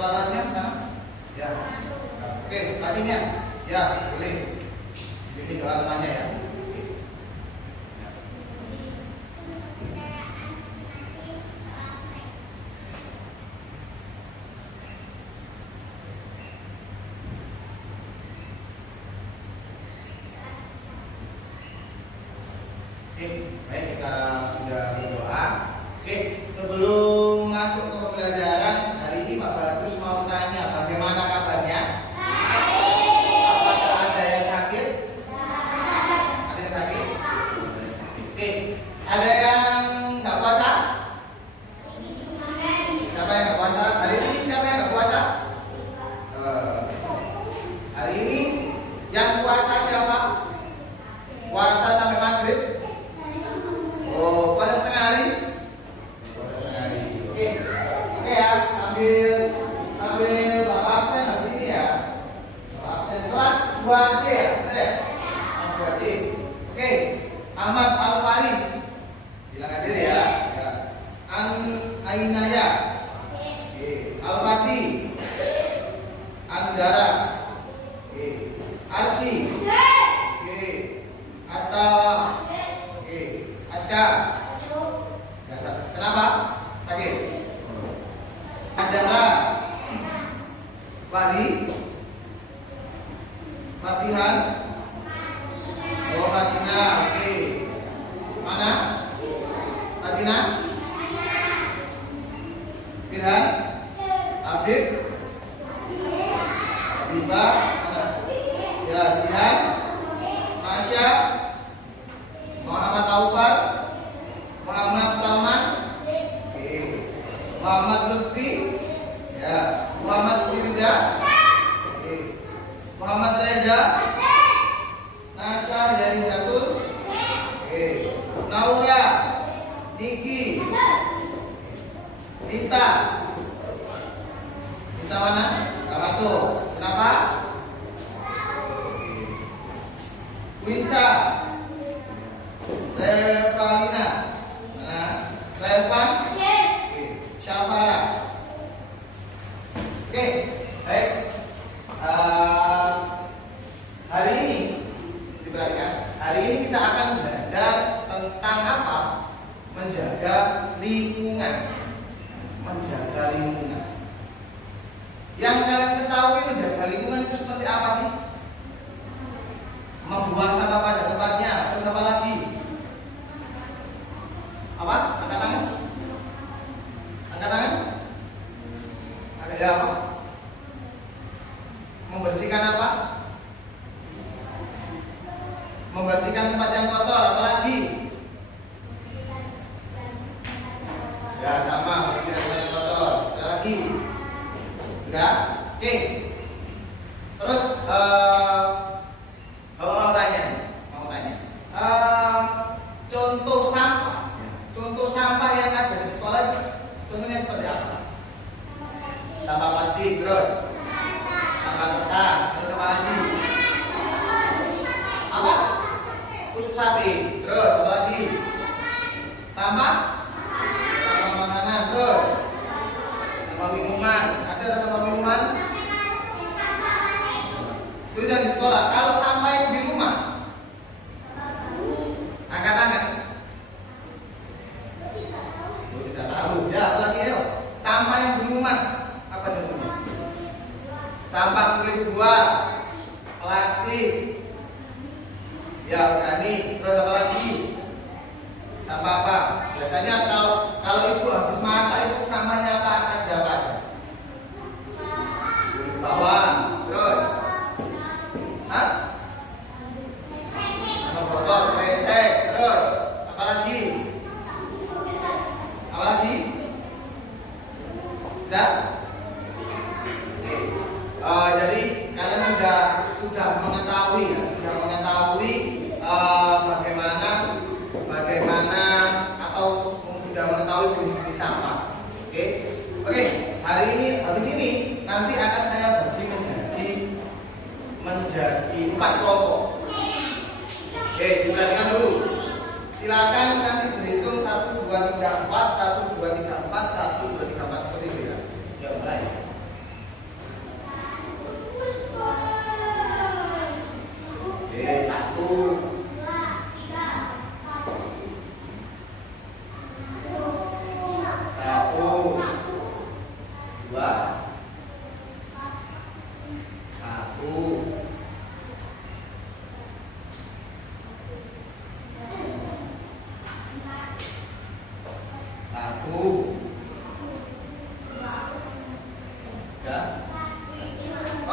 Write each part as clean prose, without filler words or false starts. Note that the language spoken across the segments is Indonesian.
atasnya mana? Ya. Oke, kakinya. Ya, boleh. Ini doa temannya ya. Oke, baik, kita sudah berdoa. Oke, sebelum masuk ke pembelajaran hari ini, Pak Bagus mau tanya bagaimana kabarnya? Apakah ada yang sakit? Ada yang sakit? Oke, ada yang nggak puasa? Siapa yang nggak puasa? Hari ini siapa yang nggak puasa? Hari ini yang puasa siapa? Puasa sampai maghrib? Oh, pada setengah hari? Pada setengah hari. Oke ya, sambil Bapak absen habis ini ya. Bapak absen kelas 2C ya, benar ya? Kelas 2C. Oke, Ahmad Al-Faris. Bilang hadir ya. Ainaya. Oke, Al-Fati. Andara. Oke, Arsi. Oke, Atala. Aska. Kenapa? Sakit. Azhara. Wahdi. Fatihan. Oh, Fatina. Oke. Mana? Fatina. Firhan. Abid. Biba. Ya, Jihan. Masya. Muhammad Taufar, Muhammad Salman, oke. Muhammad Lutfi, ya. Muhammad Firza, oke. Muhammad Reza, Nasya Jaridatul, oke. Naura, Niki, Nita, Nita mana? Gak masuk. Kenapa? Winsa. Revalina, mana? Revan, Syafara. Oke, baik. Hari ini diperhatikan. Hari ini kita akan belajar tentang apa? Menjaga lingkungan. Menjaga lingkungan. Yang kalian ketahui menjaga lingkungan itu seperti apa sih? Membuang sampah pada tempatnya. Terus apa lagi? Apa? Angkat tangan. Angkat tangan. Ada apa? Membersihkan apa? Membersihkan tempat yang kotor. Apa lagi? Ya, sama. Membersihkan tempat yang kotor. Ada lagi? Enggak? Oke. Terus mau tanya. Contoh sampah yang ada di sekolah, contohnya seperti apa? Sampah plastik, terus sampah kertas, terus apa lagi? Apa? Tusuk sate, terus apa lagi? Sampah makanan, terus sampah minuman. Ada sampah minuman? Itu yang di sekolah. Kalau sampah yang di rumah, angkat tangan. Tidak tahu. Ya, apa lagi ya? Sampah yang di rumah. Apa namanya? Sampah kulit buah, plastik, ya organik. Terus apa lagi? Sampah apa? Biasanya kalau ibu habis masak itu sampahnya apa? Ada apa aja? Kulit bawang. Terus? Hah? Sama botol, kresek. Terus? Apa lagi? Apa lagi? Sudah? Jadi kalian sudah mengetahui ya, bagaimana atau sudah mengetahui jenis-jenis sampah. Oke. Hari ini habis ini nanti akan saya bagi menjadi 4 kelompok. Diperhatikan dulu. Silakan nanti berhitung 1 2 3 4 1 2 3 4 1 2 3 4 seperti itu ya. Ya mulai.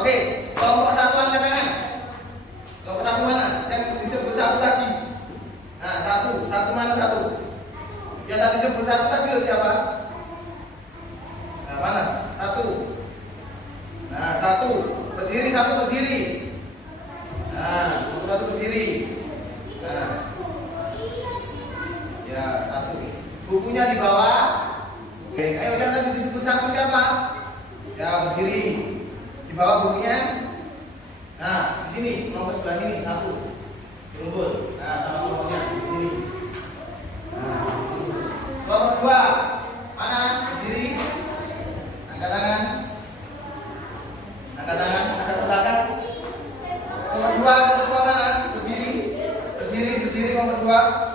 Oke, kelompok satu angkat tangan. Kelompok satu mana? Yang disebut satu tadi. Nah, satu mana satu? Yang tadi disebut satu tadi loh siapa? Nah, mana? Satu. Nah, satu berdiri. Nah, satu berdiri. Nah, ya satu. Bukunya di bawah. Oke, ayo yang tadi disebut satu siapa? Ya berdiri. Di bawah bukunya. Nah, di sini kelompok sebelah sini satu. Berumput. Nah, sama kelompoknya di sini. Nah, kelompok dua mana? Berdiri. Angkat tangan. Angkat ke belakang. Kelompok dua mana? Berdiri. Kelompok dua.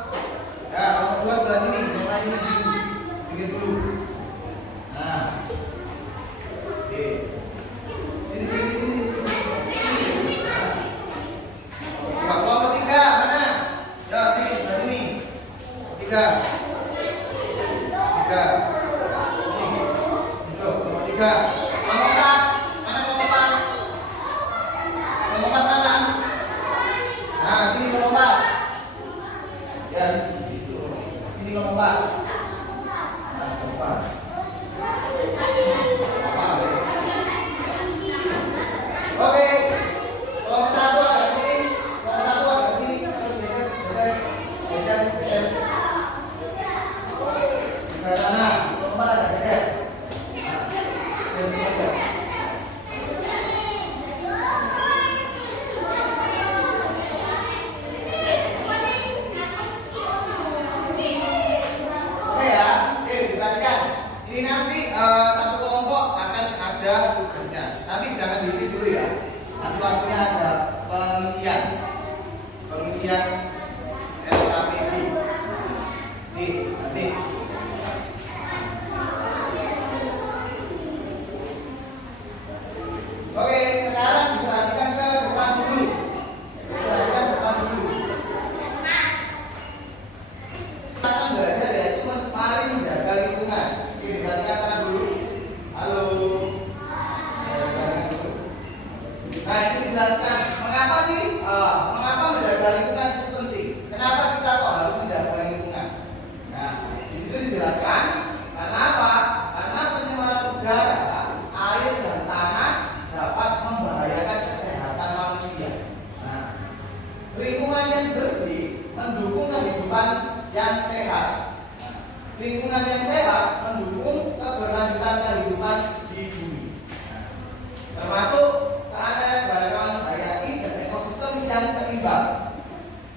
Ya, kelompok dua sebelah sini. Yang lain bikin dulu. Nah, oke. Sini. Kelompok tiga mana? Ya, sini sebelah sini. Tiga. Kelompok tiga. Kelompok empat. Mana kelompok empat? Kelompok empat mana? Nah, sini kelompok empat. Ya, sini kelompok empat. Nah, kelompok empat. Oke. Kelompok satu agak sini. Terus geser. Ke sana. Kelompok empat agak geser. Ini nanti satu kelompok akan ada tugasnya. Nanti jangan diisi dulu ya. Nanti waktunya ada pengisian LKPD. Nih, nanti. Oke, sekarang diperhatikan ke depan dulu. Kita akan belajar yaitu mari menjaga lingkungan. Diperhatikan sana dulu. Halo. Nah, ini dijelaskan. Mengapa sih? Mengapa menjaga lingkungan itu penting? Kenapa kita kok harus menjaga lingkungan? Nah, di situ dijelaskan. Karena apa? Karena pencemaran udara, air dan tanah dapat membahayakan kesehatan manusia. Nah, lingkungan yang bersih mendukung kehidupan yang sehat. Lingkungan yang sehat mendukung keberlanjutan kehidupan di bumi, termasuk keanekaragaman hayati dan ekosistem yang seimbang.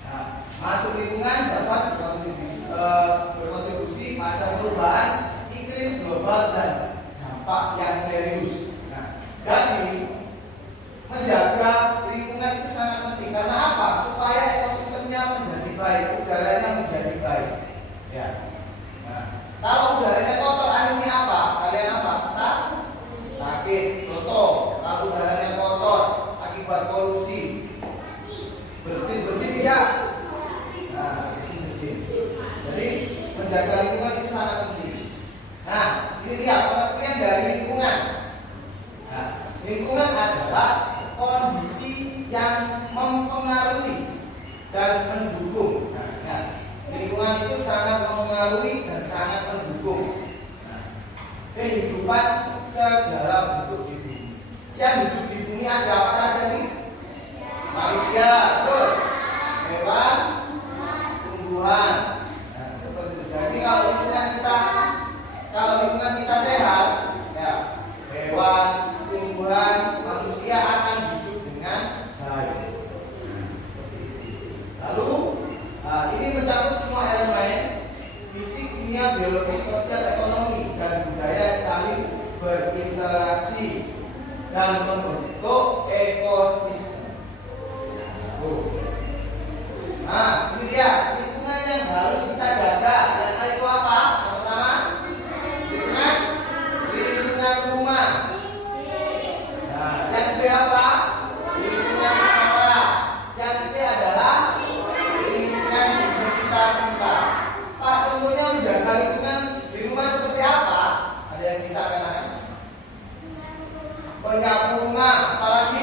Nah, masuk lingkungan dapat berkontribusi pada perubahan iklim global dan dampak yang serius. Nah, jadi menjaga lingkungan itu sangat penting. Karena apa? Supaya ekosistemnya menjadi baik, udaranya menjadi baik. Ya. Kalau udaranya kotor akhirnya apa? Kalian apa? Sakit. Contoh, kalau udaranya kotor akibat polusi, bersih tidak? Nah, bersih. Jadi menjaga lingkungan itu sangat penting. Nah, ini dia pengertian dari lingkungan. Nah, lingkungan adalah kondisi yang mempengaruhi dan mendukung. Nah, lingkungan itu sangat mempengaruhi dan sangat mendukung kehidupan segala bentuk di bumi. Yang hidup di bumi ada apa saja sih? Manusia, terus hewan, tumbuhan. Nah, seperti itu. Jadi kalau lingkungan kita sehat, ya hewan, tumbuhan, manusia akan hidup dengan baik. Lalu ini mencakup semua elemen fisik, kimia, biologi, sosial, ekonomi, dan budaya yang saling berinteraksi dan membentuk ekosistem. Nah, ini dia lingkungan yang harus kita jaga. Yang itu apa? Yang pertama, lingkungan rumah. Nah, yang kedua apa? Lingkungan sekolah. Yang ketiga adalah lingkungan di sekitar kita. Pak, contohnya menjaga lingkungan di rumah seperti apa? Ada yang bisa katakan? Penyapu rumah, apalagi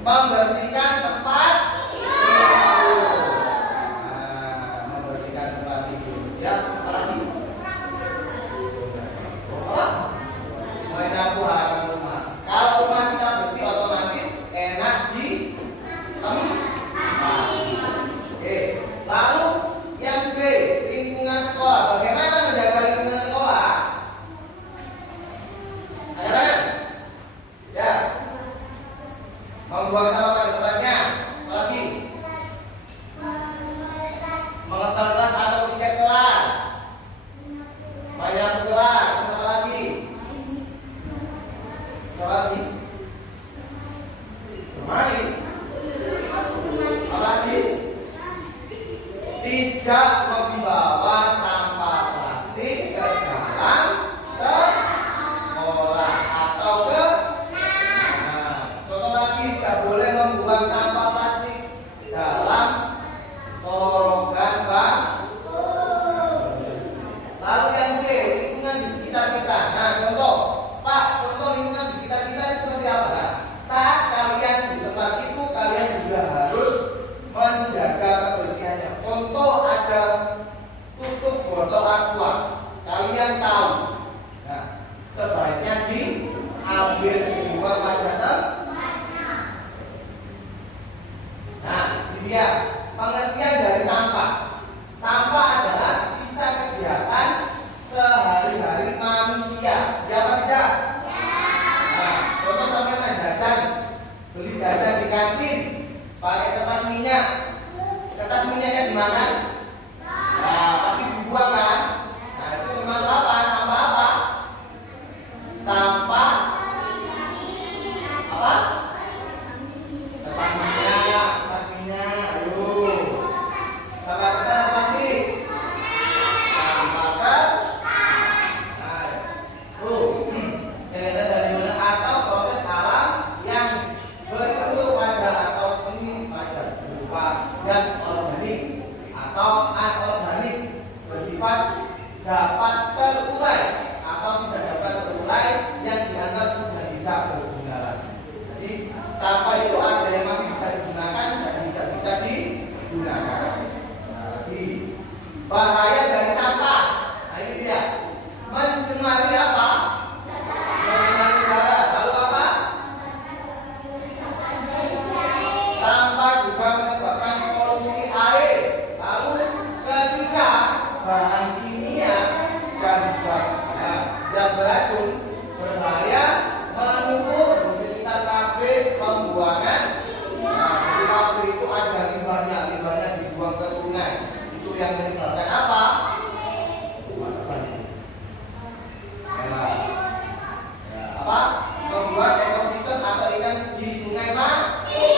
Membersihkan tempat tidur. Nah, membersihkan tempat tidur. Ya, apa lagi? Apa? Menyapu halaman rumah. Kalau rumah kita bersih, otomatis enak di tempat. Oke. Lalu yang B, lingkungan sekolah. Bagaimana menjaga lingkungan sekolah? Angkat. Ya. Membuang sampah pada tempatnya. Apa lagi? Mengetar kelas atau piket kelas. Menyapu kelas. Apa lagi? Apa lagi? Bermain. Apa lagi? Tidak membawa sampah plastik ke dalam sekolah atau ke contoh lagi, tidak boleh membuang sampah plastik dalam sorogan bangku. Lalu yang C, lingkungan di sekitar kita. Nah, contoh, Pak, contoh lingkungan di sekitar kita itu seperti apa? Saat kalian di tempat itu, kalian juga harus menjaga kebersihannya. Contoh, ada tutup botol aqua, kalian tahu. Nah, sebaiknya diambil dibuang pada tempatnya. Nah, ini dia pengertian dari sampah. Sampah adalah sisa kegiatan sehari-hari manusia. Ya apa tidak? Nah, contoh sampai naik jajan, beli jajan di kantin, pakai kertas minyak. Kertas minyaknya dimakan? Nah, pasti dibuang kan? Nah, itu termasuk apa? Sampah apa? Sampah apa? Kertas minyak, ayo. Sampah kertas apa pasti? Sampah kertas. Nah, tuh. Kelihatan dari mana? Atau proses alam yang berbentuk padat atau semi padat berupa zat organik atau anorganik, bersifat dapat terurai atau tidak dapat terurai, yang dianggap sudah tidak berguna lagi. Jadi sampah itu ada yang masih bisa digunakan dan tidak bisa digunakan. Nah, lagi bahaya dari sampah. Nah, ini dia, mencemari apa? Mencemari udara. Lalu apa? Sampah juga menyebabkan polusi air. Lalu ketika bahan kimia dan zat yang beracun berbahaya menumpuk di sekitar pabrik pembuangan. Nah, jadi pabrik itu ada limbahnya dibuang ke sungai. Itu yang menyebabkan apa? Masa banjir. Ya, apa? Membuat ekosistem atau ikan di sungai mati.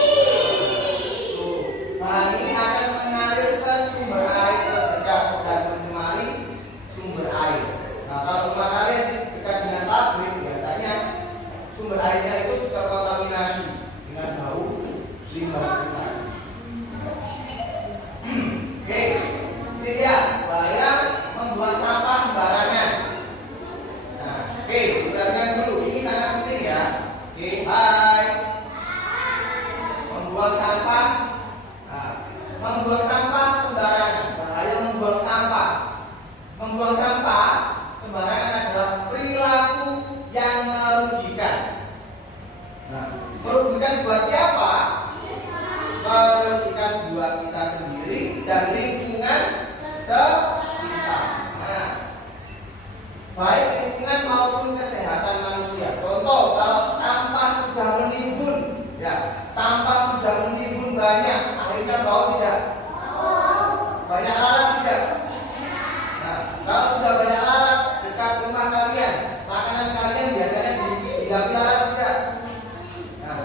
Bahan ini akan mengalir ke sumber air terdekat dan mencemari sumber air. Nah, kalau rumah kalian dekat dengan pabrik, biasanya sumber airnya itu terkontaminasi dengan bau limbah kita. Oke, ini dia bahaya membuang sampah sembarangan. Nah, oke, perhatikan dulu, ini sangat penting ya. Oke, hai. Membuang sampah. Nah, membuang sampah sembarangan. Bahaya membuang sampah. Membuang sampah sembarangan adalah perilaku yang merugikan. Nah, merugikan buat siapa? Merugikan buat kita sendiri dan lingkungan sekitar. Nah, baik lingkungan maupun kesehatan manusia. Contoh, kalau sampah sudah menimbun, ya, sampah sudah menimbun banyak, akhirnya bau tidak? Banyak lalat tidak? Nah, kalau sudah banyak lalat dekat rumah kalian, makanan kalian biasanya diganti lalat tidak? Nah,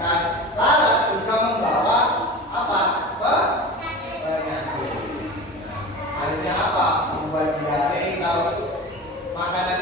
kan lalat juga membawa apa? Penyakit. Akhirnya apa? Membuat diare kalau makanan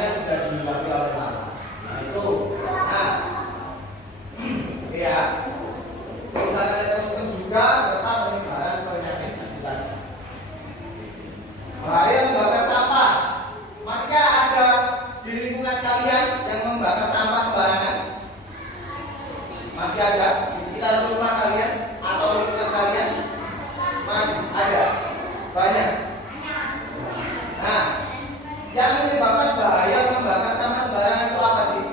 Yang menyebabkan bahaya membakar sampah sembarangan itu apa sih?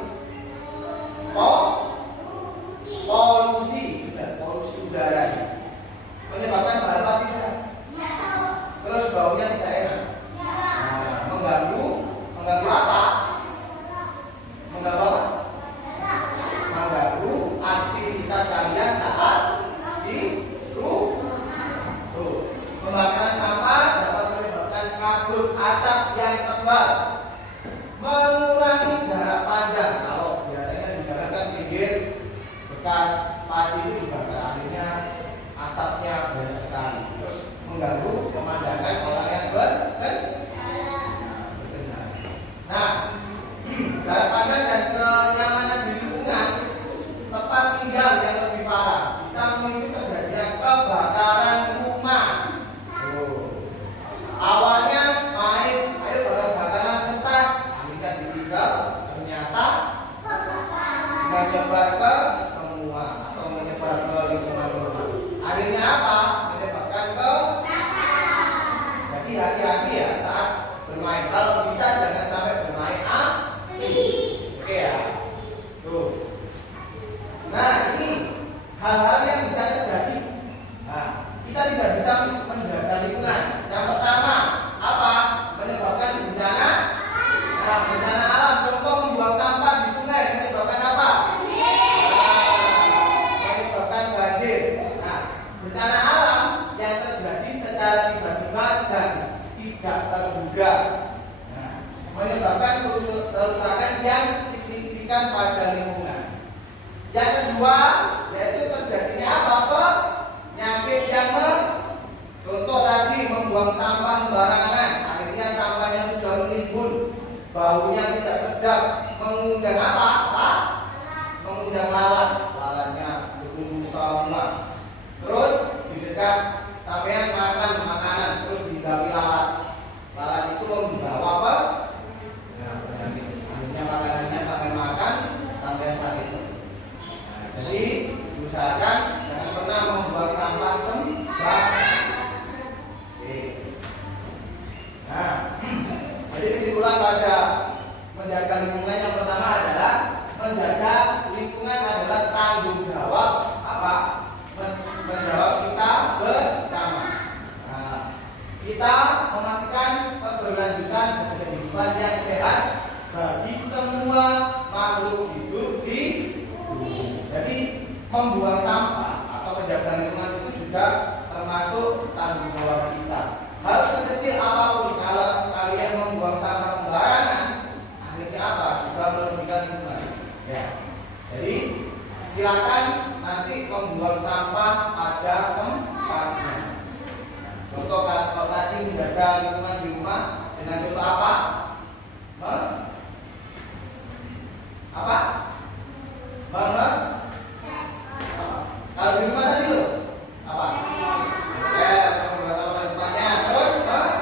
Polusi, polusi udara. Menyebabkan bahaya apa tidak? Terus baunya tidak enak. Nah, mengganggu apa? Mengganggu apa? Mengganggu aktivitas kalian saat di rumah. Pembakaran sampah dapat menyebabkan kabut asap yang tebal, mengurangi jarak pandang. Kalau biasanya di jalan kan pinggir bekas padi itu dibakar, akhirnya asapnya banyak sekali, terus mengganggu pemandangan orang yang berkendara. Nah, jarak pandang dan kenyamanan di lingkungan tempat tinggal yang lebih parah bisa memicu terjadinya kebakaran rumah. Awalnya main, ayo bakar-bakaran kertas, akhirnya ditinggal, ternyata menyebar ke semua atau menyebar ke lingkungan rumah. Akhirnya apa? Menyebabkan jadi hati-hati ya saat bermain. Kalau bisa jangan sampai bermain api. Oke ya. Tuh. Nah, ini hal-hal yang bisa terjadi. Nah, kita tidak bisa menjaga lingkungan. Yang pertama, apa? Menyebabkan bencana. Nah, bencana alam. Contoh membuang sampah di sungai menyebabkan apa? Menyebabkan banjir. Nah, bencana alam yang terjadi secara tiba-tiba dan tidak terduga. Nah, menyebabkan kerusakan yang signifikan pada lingkungan. Yang kedua, yaitu terjadinya apa? Penyakit yang contoh tadi membuang sampah sembarangan, akhirnya sampahnya sudah menimbun, baunya tidak sedap, mengundang apa? Mengundang lalat, lalatnya berkumpul semua. Terus di dekat sampean makan makanan, terus digawi lalat. Lalat itu membawa apa? Nah, penyakit. Akhirnya makanannya sampai makan sampai sakit. Nah, jadi usahakan jangan pernah membuang sampah sembarangan. Nah, jadi kesimpulan pada menjaga lingkungan yang pertama adalah menjaga lingkungan adalah tanggung jawab apa? Menjawab kita bersama. Nah, kita memastikan keberlanjutan kehidupan yang sehat bagi semua makhluk hidup di bumi. Jadi membuang sampah atau menjaga lingkungan itu juga termasuk tanggung jawab kita. Hal sekecil apapun, kalau kalian membuang sampah sembarangan, akhirnya apa? Juga merugikan lingkungan. Ya. Jadi silakan nanti membuang sampah pada tempatnya. Contoh kalau tadi menjaga lingkungan di rumah dengan contoh apa? Apa? Kalau di rumah tadi loh, apa? Membuang sampah pada tempatnya. Terus, membuang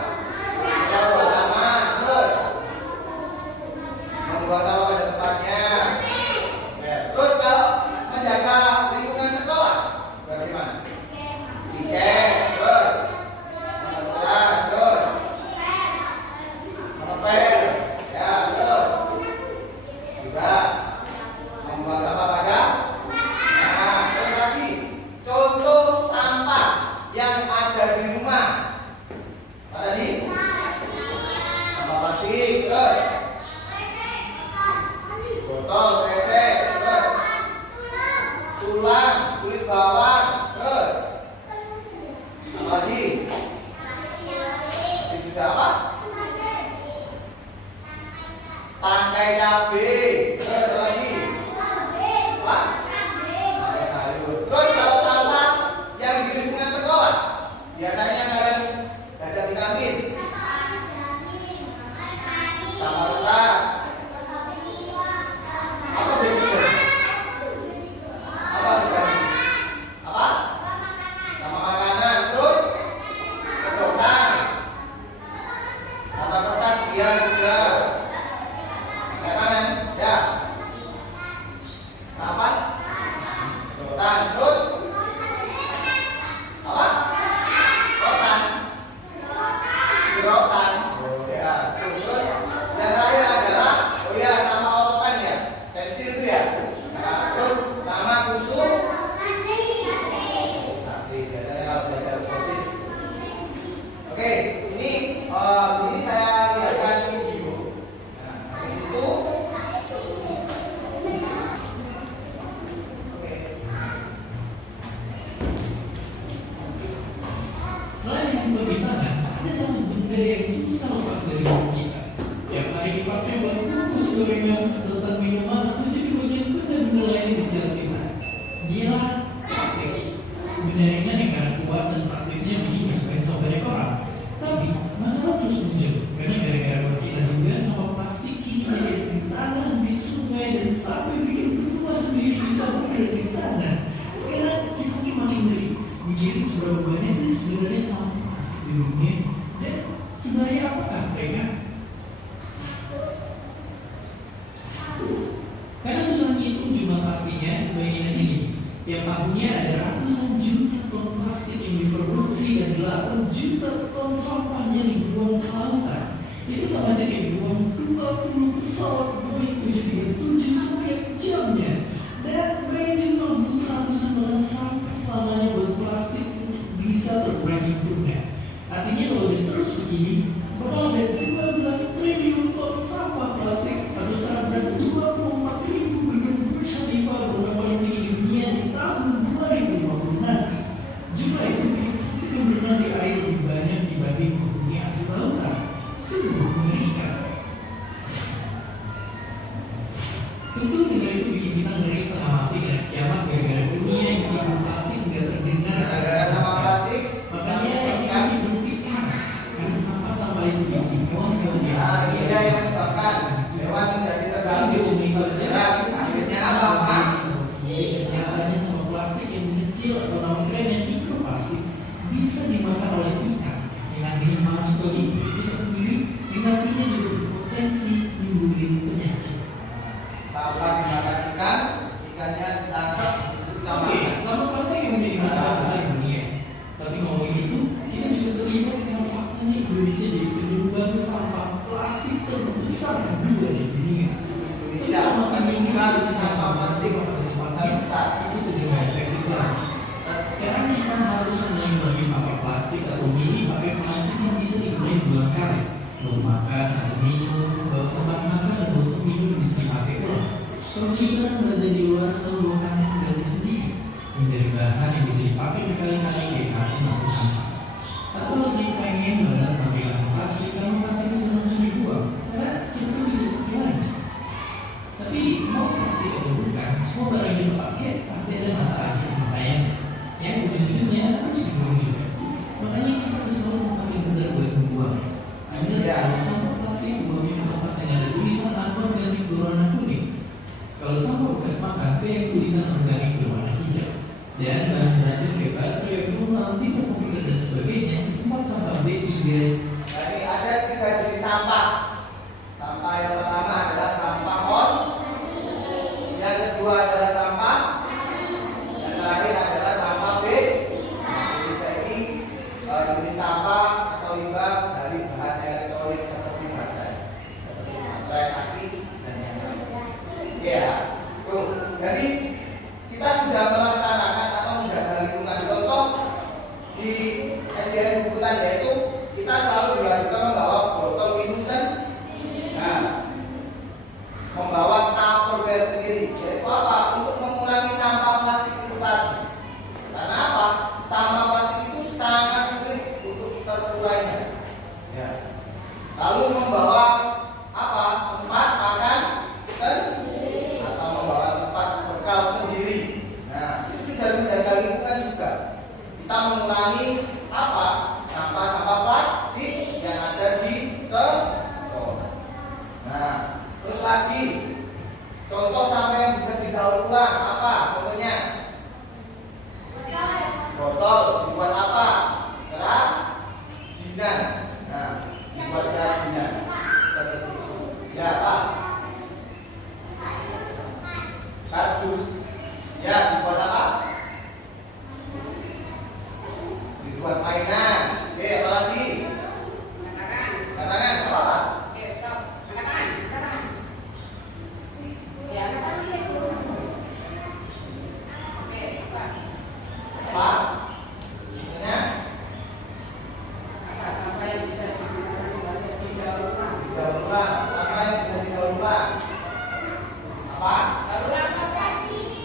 taman. Terus, membuang sampah pada tempatnya. Terus kalau menjaga lingkungan sekolah, bagaimana? Piket, terus, terus, ngepel, ya, terus, juga membuang sampah pada. Nah, terus lagi, contoh sampah yang ada di rumah. Apa tadi? Sampah plastik, terus, botol, kresek, terus, tulang, kulit bawang, terus, apa lagi? Ini juga apa? Tangkai cabai, terus apa lagi? Apa? Tangkai sayur. Terus kalau sampah yang di lingkungan sekolah, biasanya kalian ada di kantin. Sampah kertas. Apa bedanya? Apa bedanya? Apa? Sama makanan. Terus sedotan. Sampah kertas dia juga. Ya kan? dipakai buat bungkus gorengan, sedotan minuman, atau jadi bagian benda-benda lain di sekitar kita. Gila, plastik. Sebenarnya dengan kuat dan praktisnya begini supaya banyak orang. Tapi masalah terus muncul karena gara-gara buat kita juga sama plastik kini jadi di tanah, di sungai, dan sampai bikin rumah sendiri di Samudra di sana. Sekarang kita makin ngeri mikirin seberapa banyak sih sebenarnya sampah plastik di dunia dan sebenarnya apakah mereka? Karena susah ngitung jumlah pastinya, bayangin aja nih. Tiap tahunnya ada ratusan juta ton plastik yang diproduksi dan 8 juta ton sampahnya dibuang ke lautan. Itu sama aja kayak dibuang 20 pesawat Boeing 737 setiap jamnya. Dan bayangin juga butuh ratusan ton sampah selamanya buat plastik untuk bisa terkurai sempurna. Artinya kalau dia terus begini, bakal ada 12 triliun ton sampah plastik atau setara berat 24.000 billion Burj Khalifa bangunan paling tinggi di dunia di tahun 2050 nanti. Jumlah itu pasti berenang di air lebih banyak dibanding penghuni asli lautan. Sungguh mengerikan. Tentu dengan itu bikin kita ngeri setengah mati dan kiamat gara-gara dunia yang dibuat plastik tidak terdengar. Gara-gara sama plastik. Makanya ini berhenti sekarang. Karena sampah-sampah itu dibuang ke Nah, ini dia yang menyebabkan hewan menjadi terganggu, terjerat. Akhirnya apa, Pak? Nyatanya sama plastik yang kecil atau nama keren yang mikroplastik bisa dimakan oleh ikan yang akhirnya masuk ke tubuh kita sendiri yang nantinya juga berpotensi menimbulkan penyakit. Sampah dimakan ikan, ikannya ditangkap, itu kita Oke, makan. sama plastik yang menjadi masalah besar di dunia. Tapi ngomongin itu, kita juga terlibat dengan faktanya Indonesia jadi penyumbang sampah plastik terbesar kedua di dunia. Indonesia menyumbang sampah plastik terbesar. Itu tidak efektif lagi. Sekarang kita harus mengurangi pakai plastik atau mini pakai plastik yang bisa digunakan dua kali. Untuk makan atau minum, bawa tempat makan dan untuk minum bisa dipakai ulang. Kalau kita berada di luar selalu bawa kantong gratis sendiri. Menjadi bahan yang bisa dipakai berkali-kali kayak karton atau kanvas. Atau lebih pengen banget pakai kantong plastik, kalau plastik itu langsung dibuang. Karena siapa bisa dipakai. Tapi mau plastik atau bukan, semua barang yang kita pakai pasti ada masalahnya. Makanya yang ujung-ujungnya harus dibuang juga. Makanya kita harus selalu memakai benar buat membuang. Kalau sampah plastik dibuangnya ke tempat yang ada tulisan organik berwarna kuning. Kalau sampah bekas makan, kayak tulisan organik berwarna hijau. Dan bahan beracun kayak baterai, rumah, tipe komputer dan sebagainya. Tempat sampah B3. Jadi ada 3 jenis sampah. Sampah yang pertama adalah sampah on, yang kedua adalah sampah, yang terakhir adalah sampah B. Jadi jenis sampah atau limbah dari bahan elektronik seperti baterai aki dan yang lain. Ya, tuh. Jadi kita sudah melaksanakan atau menjaga lingkungan. Contoh di SDN Bukutan yaitu kita selalu diwajibkan membawa botol minum membawa tupperware sendiri. Yaitu apa? Untuk mengurangi sampah plastik itu tadi. Karena apa? Sampah plastik itu sangat sulit untuk terurainya. Ya. Lalu membawa apa? Tempat makan sendiri atau membawa tempat bekal sendiri. Nah, itu sudah menjaga lingkungan juga. Kita mengurangi apa? Sampah-sampah plastik yang ada di sekolah. Nah, terus lagi contoh sampah yang bisa didaur ulang apa? Contohnya botol dibuat apa? Kerajinan. Nah, dibuat kerajinan seperti itu. Ya, Pak. Kardus. Ya, dibuat apa? Dibuat mainan. Oke, apa lagi? Katakan apa, Pak? Apa? Ini Sampai yang bisa digunakan kembali didaur ulang. didaur ulang. Sampai yang bisa didaur ulang. Apa? Daur ulang apa sih?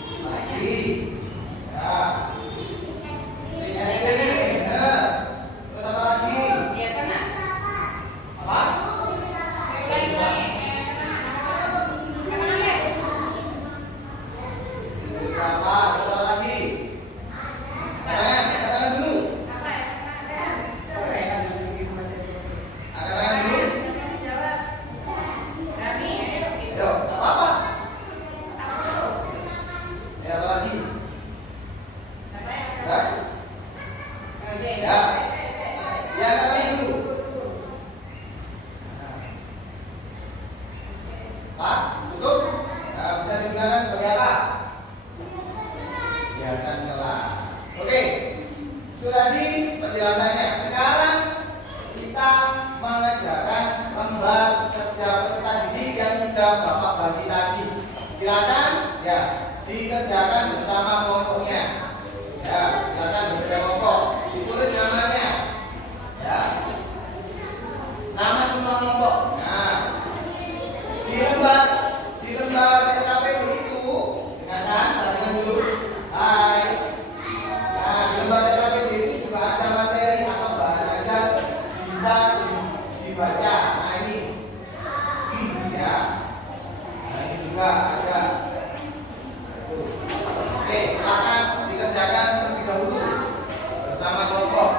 Pak, tutup. Nah, bisa digunakan sebagai apa? Hiasan celah. Oke, itu tadi penjelasannya. Sekarang kita mengerjakan lembar kerja peserta didik yang sudah Bapak bagi tadi. Silakan ya dikerjakan bersama kelompoknya. Ya, silakan berbeda kelompok. Ditulis namanya. Ya. Nama semua kelompok. Nah, di lembar LKPD itu, ya kan? Perhatikan dulu. Hai. Nah, di lembar LKPD itu juga ada materi atau bahan ajar bisa dibaca. Nah, ini. Ya. Nah, ini juga ada. Oke, silakan dikerjakan terlebih dahulu bersama kelompok.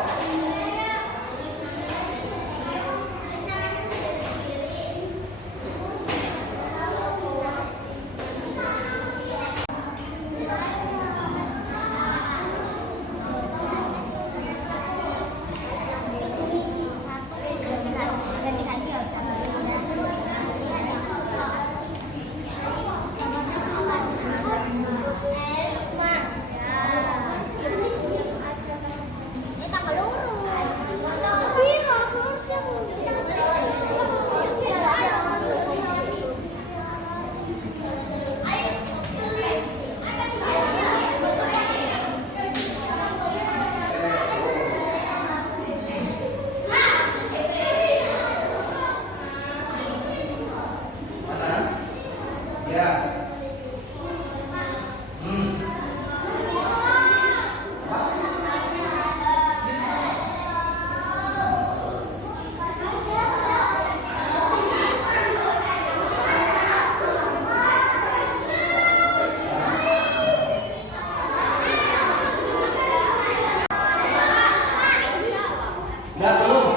Ya, belum.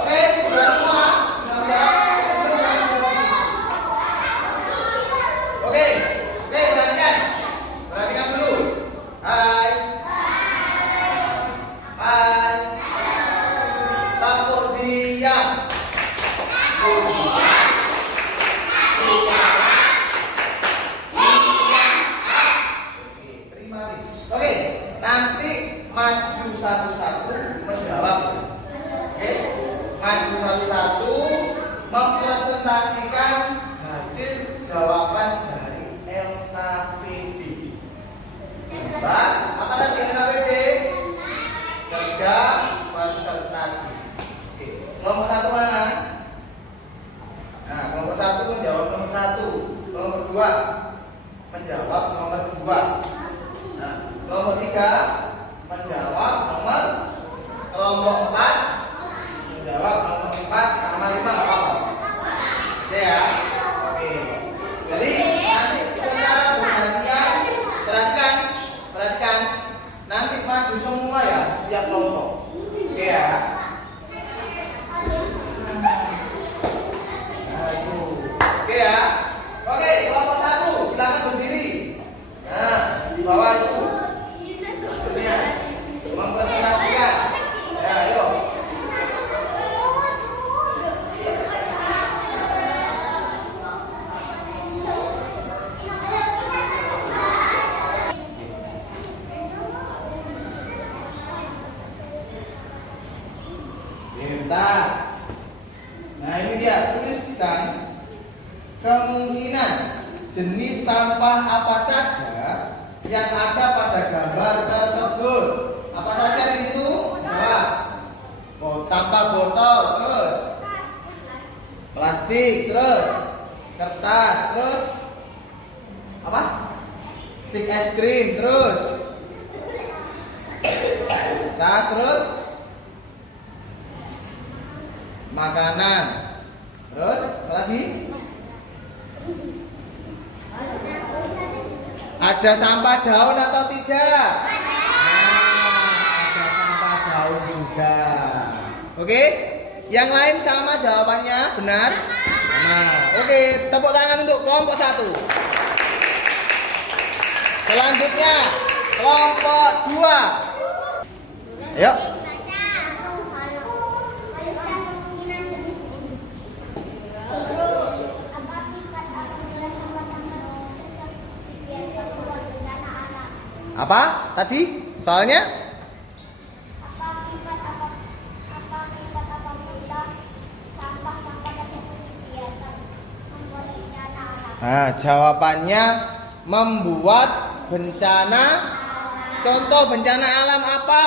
Oke, sudah semua? Sudah ya? Oke, perhatikan. Perhatikan dulu. Hai. Hai. Lapor diam. Terima kasih. Oke, nanti maju satu-satu menjawab. Oke, maju satu-satu mempresentasikan hasil jawaban dari LKPD. Mbak, apa tadi LKPD? Kerja peserta didik. Oke, kelompok satu mana? Nah, kelompok satu menjawab nomor satu, kelompok dua menjawab nomor dua. Nah, kelompok tiga menjawab nomor, kelompok empat menjawab nomor 4 sama 5 nggak apa-apa. Oke ya. Oke. Jadi nanti secara bergantian, perhatikan. Nanti maju semua ya setiap kelompok. Oke ya. Nah itu. Oke ya. Oke, kelompok satu silakan berdiri. Nah di bawah itu. Maksudnya mempresentasikan. Ya, ayo. Bentar. Nah ini dia, tuliskan kemungkinan jenis sampah apa saja yang ada pada gambar tersebut. Apa saja di situ? Jawab. Sampah botol, terus plastik, terus kertas, terus apa? Stik es krim, terus tas, terus makanan, terus apa lagi? Ada sampah daun atau tidak? Ada sampah daun juga. Oke, yang lain sama jawabannya, benar? Nah, oke, tepuk tangan untuk kelompok satu. Selanjutnya kelompok dua. Ayo. Apa tadi soalnya? Nah, jawabannya membuat bencana. Contoh bencana alam apa?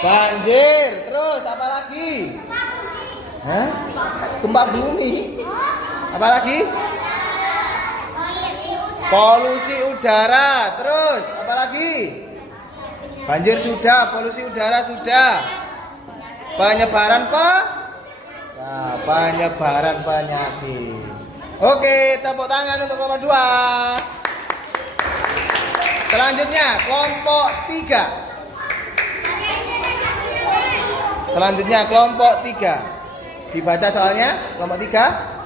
Banjir. Terus apa lagi? Hah? Gempa bumi. Apa lagi? Polusi udara. Terus apa lagi? Banjir sudah, polusi udara sudah. Penyebaran penyebaran penyakit. Oke, tepuk tangan untuk kelompok 2. Selanjutnya kelompok 3. Selanjutnya kelompok 3. Dibaca soalnya kelompok 3.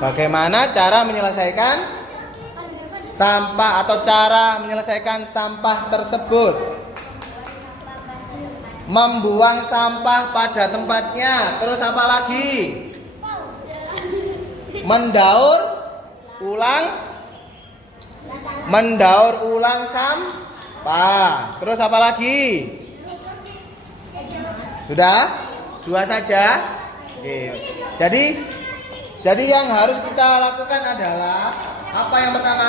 Bagaimana cara menyelesaikan sampah atau cara menyelesaikan sampah tersebut? Membuang sampah pada tempatnya. Terus apa lagi? Mendaur ulang sampah. Terus apa lagi? Sudah? 2 saja. Oke. Jadi yang harus kita lakukan adalah apa yang pertama?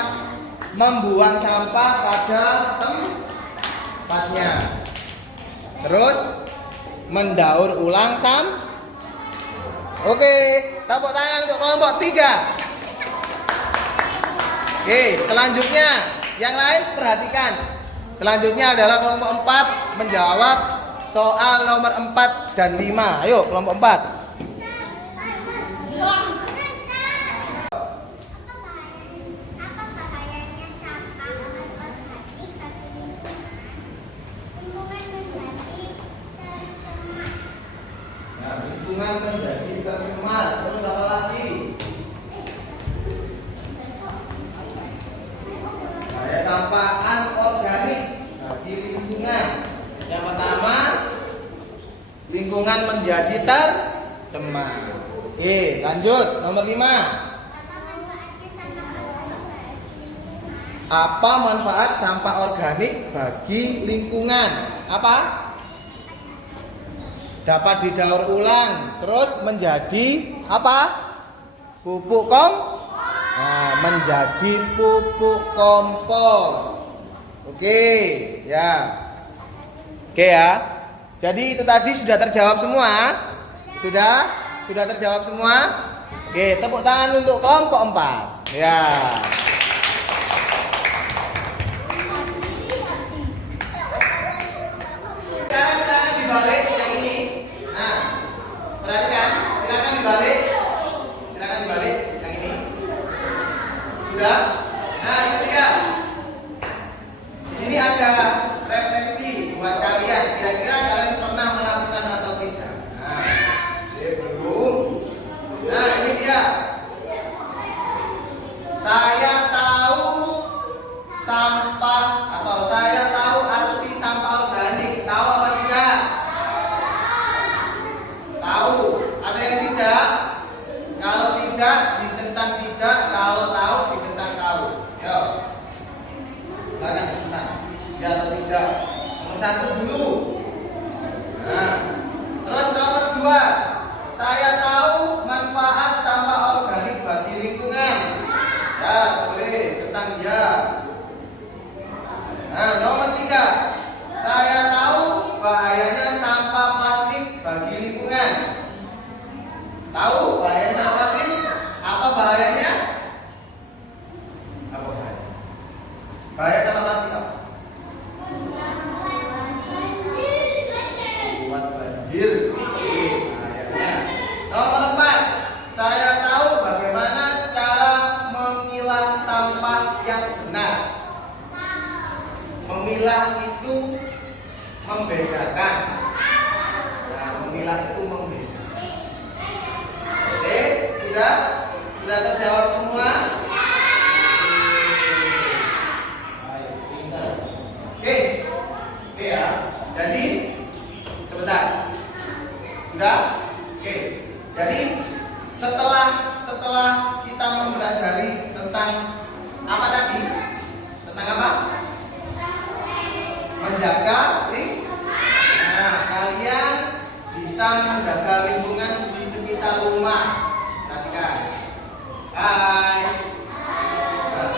Membuang sampah pada tempatnya. Terus mendaur ulang sampah. Oke, tepuk tangan untuk kelompok 3. Oke, selanjutnya yang lain perhatikan. Selanjutnya adalah kelompok 4 menjawab soal nomor 4 dan 5. Ayo kelompok 4. Lingkungan menjadi tercemar. Terus apa lagi? Bahaya sampah anorganik bagi lingkungan. Yang pertama, lingkungan menjadi tercemar. Oke, lanjut nomor 5. Apa manfaat sampah organik bagi lingkungan? Apa? Dapat didaur ulang, terus menjadi apa? Pupuk menjadi pupuk kompos. Oke, ya. Oke ya. Jadi itu tadi sudah terjawab semua? Sudah terjawab semua? Oke, tepuk tangan untuk kelompok 4. Ya. Sekarang silakan dibalik yang ini. Nah, perhatikan, silakan dibalik yang ini. Sudah? Nah, itu dia. Ini ada refleksi buat kalian. Kira-kira kalian pernah melakukan atau tidak? Nah, belum. Nah, ini dia. Saya tahu sampah atau saya tahu arti sampah organik. Tahu apa tidak? Tahu. Ada yang tidak? Kalau tidak, dicentang tidak. Kalau tahu, dicentang tahu. Yo. Silakan dicentang. Ya atau tidak? Nomor 1 dulu. Nah. Terus nomor 2. Saya tahu manfaat sampah organik bagi lingkungan. Ya, boleh. Centang ya. Nah, nomor 3. Saya tahu bahayanya sampah plastik bagi lingkungan. Tahu bahayanya sampah plastik? Apa bahayanya? Apa bahaya? Bahaya sampah plastik apa? Buat banjir. Bahayanya. Nomor 4. Saya tahu bagaimana cara memilah sampah yang benar. Memilah itu membedakan. Nah, memilah itu membedakan. Oke, sudah terjawab semua? Oke ya. Jadi sebentar. Sudah? Oke. Jadi setelah kita mempelajari tentang apa tadi? Tentang apa? Menjaga lingkungan. Nah, kalian bisa menjaga lingkungan di sekitar rumah. Perhatikan. Hai. Nah,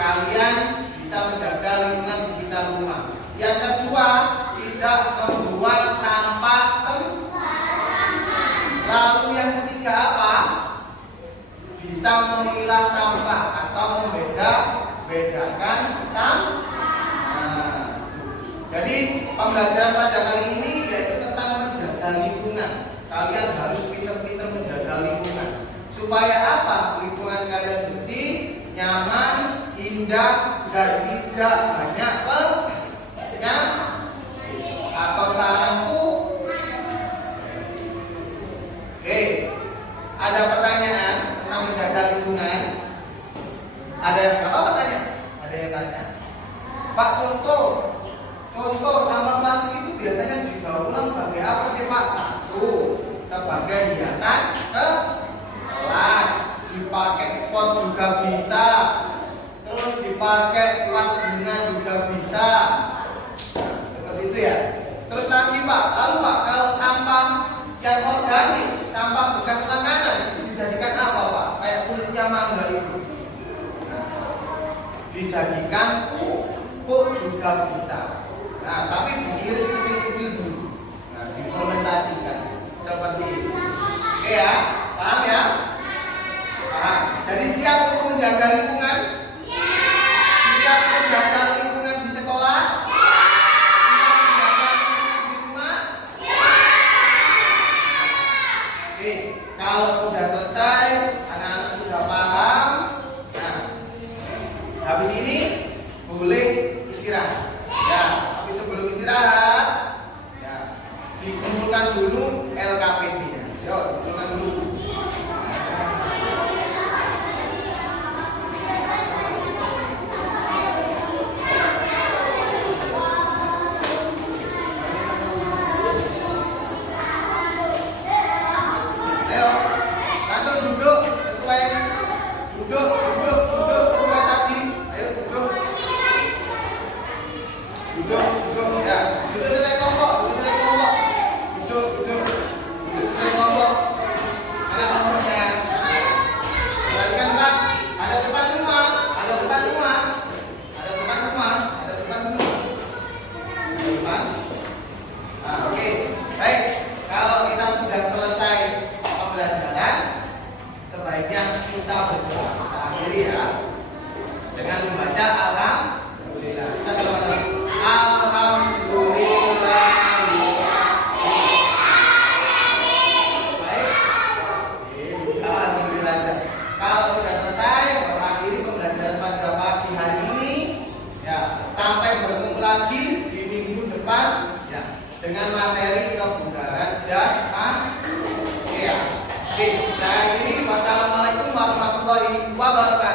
kalian bisa menjaga lingkungan di sekitar rumah. Yang kedua, tidak membuang sampah sembarangan. Lalu yang ketiga apa? Bisa memilah sampah atau membedakan sampah. Nah, jadi pembelajaran pada kali ini yaitu tentang menjaga lingkungan. Kalian harus pintar-pintar menjaga lingkungan. Supaya apa? Lingkungan kalian bersih, nyaman, indah, dan tidak banyak atau sarangku. Oke, ada pertanyaan tentang menjaga lingkungan? Ada yang apa tanya? Ada yang tanya? Pak, contoh sampah plastik itu biasanya didaur ulang sebagai apa sih Pak? Satu, sebagai hiasan kelas, dipakai pot juga bisa, terus dipakai vas bunga juga bisa. Seperti itu ya. Terus lagi Pak, lalu Pak, kalau sampah yang organik, sampah bekas makanan itu dijadikan apa Pak? Kayak kulitnya mangga itu. Dijadikan pupuk juga bisa. Nah, tapi diiris kecil-kecil dulu. Nah, difermentasikan seperti itu. Oke ya, paham ya? Paham. Jadi siap untuk menjaga lingkungan? Siap menjaga lingkungan di sekolah? Kalau sudah selesai, anak-anak sudah paham. Nah, habis ini boleh istirahat. Ya, tapi sebelum istirahat, ya, dikumpulkan dulu LKPD-nya. Yuk, dikumpulkan dulu. Dengan materi kebugaran jasmani. Oke, nah ini wassalamualaikum warahmatullahi wabarakatuh.